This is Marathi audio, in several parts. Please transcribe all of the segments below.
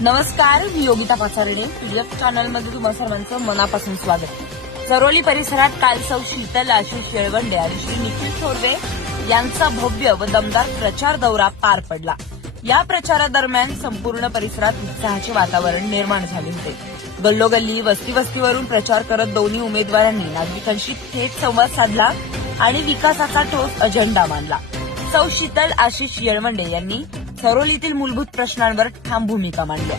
नमस्कार, मी योगिता पाचारणे. पीडीएफ चॅनलमध्ये तुम्हा सर्वांचं मनापासून स्वागत. चरोली परिसरात काल सौ शीतल आशिष येळवंडे आणि श्री निखिल थोरवे यांचा भव्य व दमदार प्रचार दौरा पार पडला. या प्रचारादरम्यान संपूर्ण परिसरात उत्साहाचे वातावरण निर्माण झाले होते. गल्लोगल्ली वस्तीवरून प्रचार करत दोन्ही उमेदवारांनी नागरिकांशी थेट संवाद साधला आणि विकासाचा ठोस अजेंडा मांडला. सौ शीतल आशिष येळवंडे यांनी चरोलीतील मूलभूत प्रश्नांवर ठाम भूमिका मांडली.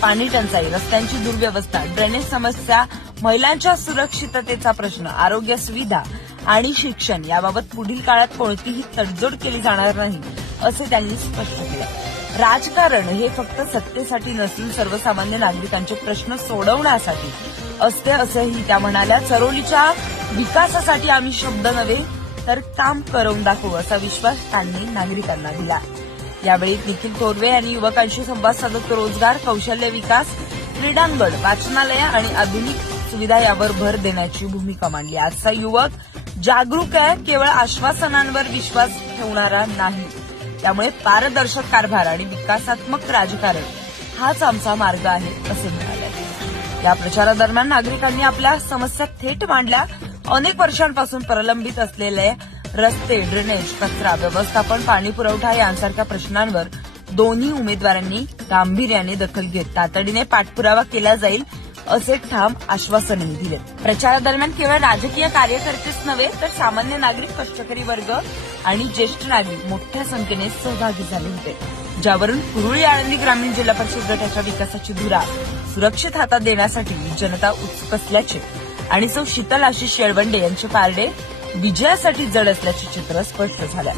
पाणी टंचाई, रस्त्यांची दुर्व्यवस्था, ड्रेनेज समस्या, महिलांच्या सुरक्षिततेचा प्रश्न, आरोग्य सुविधा आणि शिक्षण याबाबत पुढील काळात कोणतीही तडजोड केली जाणार नाही, असे त्यांनी स्पष्ट केलं. राजकारण हे फक्त सत्तेसाठी नसून सर्वसामान्य नागरिकांचे प्रश्न सोडवण्यासाठी असते, असंही त्या म्हणाल्या. चरोलीच्या विकासासाठी आम्ही शब्द नव्हे तर काम करून दाखवू, असा विश्वास त्यांनी नागरिकांना दिला. यावेळी निखिल थोरवे यांनी युवकांशी संवाद साधत रोजगार, कौशल्य विकास, क्रीडांगण, वाचनालय आणि आधुनिक सुविधा यावर भर देण्याची भूमिका मांडली. आजचा युवक जागरूक आहे, केवळ आश्वासनांवर विश्वास ठेवणारा नाही. त्यामुळे पारदर्शक कारभार आणि विकासात्मक राजकारण हाच आमचा मार्ग आहे, असे म्हणाले. या प्रचारादरम्यान नागरिकांनी आपल्या समस्या थेट मांडल्या. अनेक वर्षांपासून प्रलंबित असलेले रस्ते, ड्रेनेज, कचरा व्यवस्थापन, पाणी पुरवठा यांसारख्या प्रश्नांवर दोन्ही उमेदवारांनी गांभीर्याने दखल घेत तातडीने पाठपुरावा केला जाईल, असे ठाम आश्वासनही दिले. प्रचारादरम्यान केवळ राजकीय कार्यकर्तेच नव्हे तर सामान्य नागरिक, कष्टकरी वर्ग आणि ज्येष्ठ नागरिक मोठ्या संख्येने सहभागी झाले होते. ज्यावरून कुरुळी आळंदी ग्रामीण जिल्हा परिषद गटाच्या विकासाची धुरा सुरक्षित हातात देण्यासाठी जनता उत्सुक असल्याचे आणि सौ शीतल आशिष येळवंडे यांचे पारडे विजयासाठी जड असल्याचे चित्र स्पष्ट झाले.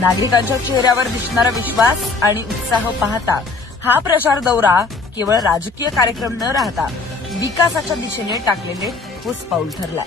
नागरिकांच्या चेहऱ्यावर दिसणारा विश्वास आणि उत्साह पाहता हा प्रचार दौरा केवळ राजकीय कार्यक्रम न राहता विकासाच्या दिशेने टाकलेले ठोस पाऊल ठरला.